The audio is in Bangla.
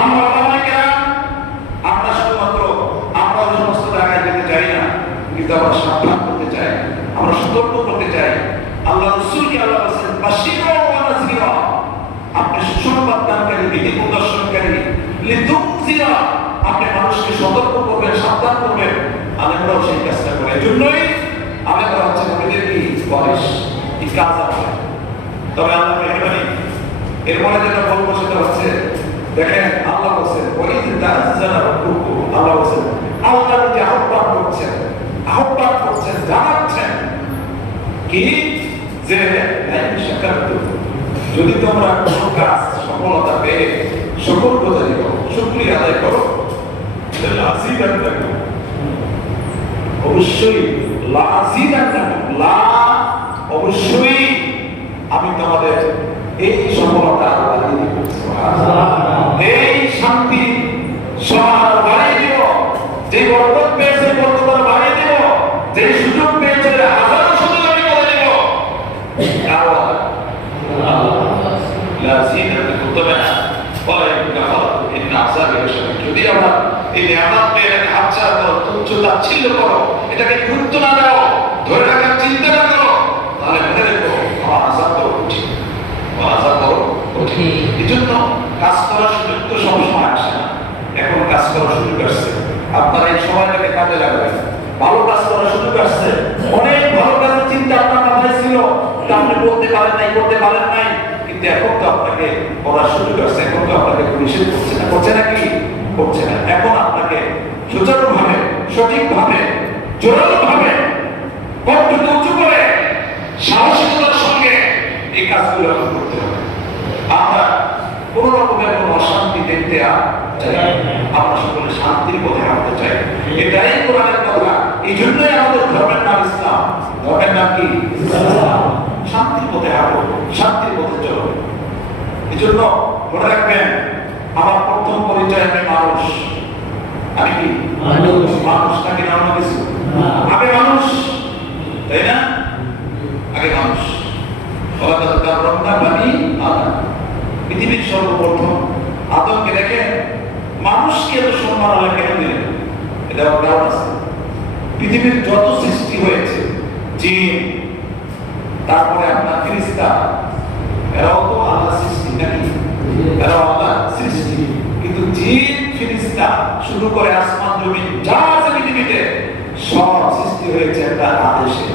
আমরা আমরা শুধুমাত্র আমরা সমস্ত জায়গায় যেতে চাই না, কিন্তু আমরা সাবধান করতে চাই, আমরা সতর্ক করতে চাই। আল্লাহ রাসূলকে আল্লাহ বলেছেন বাশীরা ওয়া নাযীরা, আপনি সুসংবাদ দানকারী, বিধি প্রদর্শনকারী, লিতুনযিরা, আপনি মানুষকে সতর্ক করবেন, সাবধান করবেন। আলেমরাও সেই কাজটা করে। এজন্যই আলেমরা হচ্ছে নবীদের কি ওয়ারিস, এই কাজ আছে। তবে আল্লাহ মেহরবানি, এরপরে যেটা বলবো সেটা হচ্ছে, দেখেন আল্লাহ বলছেন ওয়াইদ তাআজ্জানা রাব্বুকুম, আল্লাহ বলছেন আল্লাহ যে আহ্বান করছেন জানাচ্ছেন কি যে যদি তোমরা কোনো কাজ সফলতা পেয়ে সকল বোঝাই করো, শুকরিয়া আদায় করো, অবশ্যই অবশ্যই আমি তোমাদের এই সফলতা এই শান্তি সমাজ বাড়িয়ে দিব, যে বরকত পেয়েছে বরকত বাড়িয়ে দিব, যে সুযোগ পেয়েছে হাজারো সুযোগ আমি করে দিব। যদি আমরা এই নিয়ামতকে হাতছাড়া করো, তুচ্ছ তাচ্ছিল্য করো, এটাকে গুরুত্ব না দাও, ধরে রাখার চিন্তা না করো, তাহলে মনে রেখো আমার আশা করো উচিত, আশা করো কঠিন। এই জন্য কাজ করার সুযোগ তো সবসময় আসে না, এখন কাজ করার সুযোগ আসছে, আপনারা এই সময়টাকে কাজে লাগাবেন। ভালো কাজ করার সুযোগ আসছে, অনেক ভালো কাজের চিন্তা আপনার মাথায় ছিল, আপনি করতে পারেন নাই, কিন্তু এখন তো আপনাকে করার সুযোগ আসছে, এখন তো আপনাকে নিষেধ করছে না, করছে না। এখন আপনাকে সুচারুভাবে, সঠিকভাবে, জোরালোভাবে, কণ্ঠকে উঁচু করে সাহসিকতার সঙ্গে এই কাজগুলো করতে হবে। আমরা কোন রকমের কোন অশান্তি দেখতে চাই, আমরা সকলে শান্তির পথে হাঁটতে চাই, এটাই কোরআনের কথা। এই জন্যই আমাদের ধর্মের নাম ইসলাম। ধর্মের নাম কি? শান্তির পথে হাঁটো, শান্তির পথে চলো। এই জন্য মনে রাখবেন, আমার প্রথম পরিচয় আমি মানুষ। আমি কি মানুষ নাকি অন্য কিছু? আগে মানুষ, তাই না? আগে মানুষ। পৃথিবীর সর্বপ্রথম আদমকে দেখে মানুষকে এত সম্মান আল্লাহ কেন দিলেন? এটা কারণ আছে। পৃথিবীর যত সৃষ্টি হয়েছে, জিন, তারপরে আপনার ফেরেশতা, এরাও তো আল্লাহ সৃষ্টি নাকি? এরাও আল্লাহ সৃষ্টি, কিন্তু জিন, ফেরেশতা শুরু করে আসমান জমিন যা আছে পৃথিবীতে সব সৃষ্টি হয়েছে একটা আদেশে।